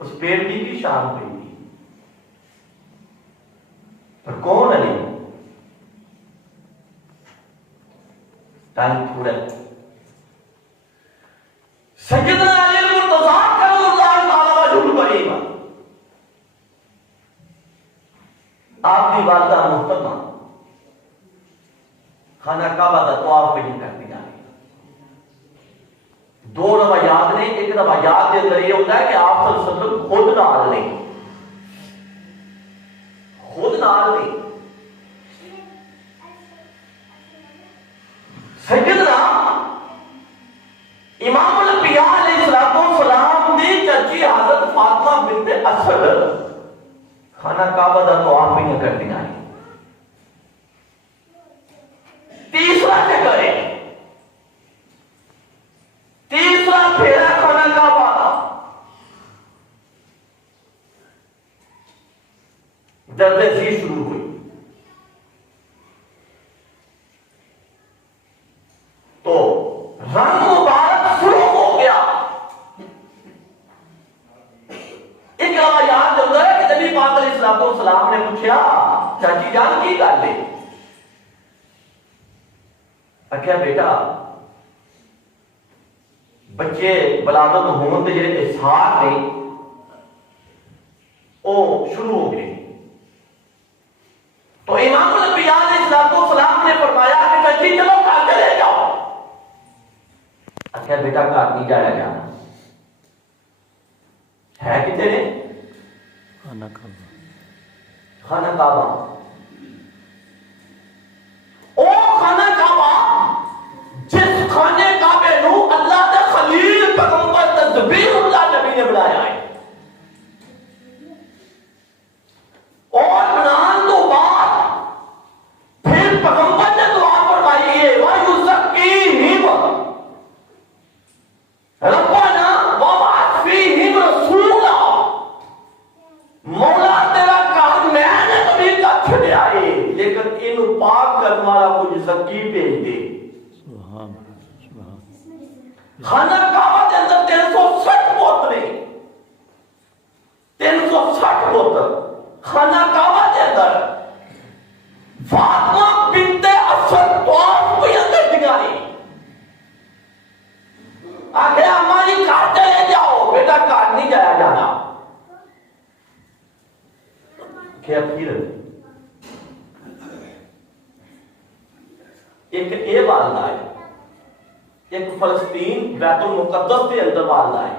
اس بیٹی کی شان ہوئی تھی، پر کون علی؟ ٹائم تھوڑا سیدنا علی المرتضیٰ کرم اللہ تعالی وجہہ الکریم، آپ کی والدہ محترمہ خانہ کعبہ کا طواف نہیں کرتی جا رہی۔ دو روایات نے، ایک روایات کے اندر یہ ہوتا ہے کہ آپ صلی اللہ علیہ وسلم خود نال نہیں، خود نال نہیں، سیدنا امام الانبیاء علیہ السلام دی چچی حضرت فاطمہ بنت اسد خانہ کعبہ کا طواف نہیں کرتی جا رہی۔ تیسرا چکر ہے، تیسرا پھیرا خانہ کعبہ کا، درد ذی شروع ہوئی تو رنگ مبارک شروع ہو گیا۔ ایک روایات جو ہے کہ نبی پاک علیہ السلام نے پوچھا چاچی جان کی گل ہے؟ کیا بیٹا بچے ولادت ہون تے جڑے اسحاق نے او شروع ہو گئے، تو امام الانبیاء علیہ السلام نے فرمایا کہ بچی چلو گھر چلے جاؤ۔ کیا بیٹا گھر نہیں جایا جانا ہے، کتنے نے؟ خانہ کعبہ، خانہ کعبہ، او خانہ کعبہ جس خانے کعبے نو اللہ دے خلیل پیغمبر تذبیح اللہ نبی نے بنایا ہے، اور بنان تو بعد پھر پیغمبر نے دعا فرمائی ہے وَيُزَكِّيهِمْ رَبَّنَا وَبَعَثْ فِيهِمْ رَسُولًا، مولا تیرا کام میں نے کبھی کا چھڑیا ہے لیکن ان پاک کرنے والا کوئی زکی بھیج دے۔ خانہ کعبہ کے اندر 360 بوتلے، 360 بوتل خانہ کعبہ کے اندر فاطمہ بنت اسد طواف کوئی اندر دکھائی، آگے اماں جی گھر چلے جاؤ، بیٹا گھر نہیں جایا جانا۔ کیا پھر ایک اے والدہ ہے، ایک فلسطین بیت المقدس کے اندر والدہ ہے،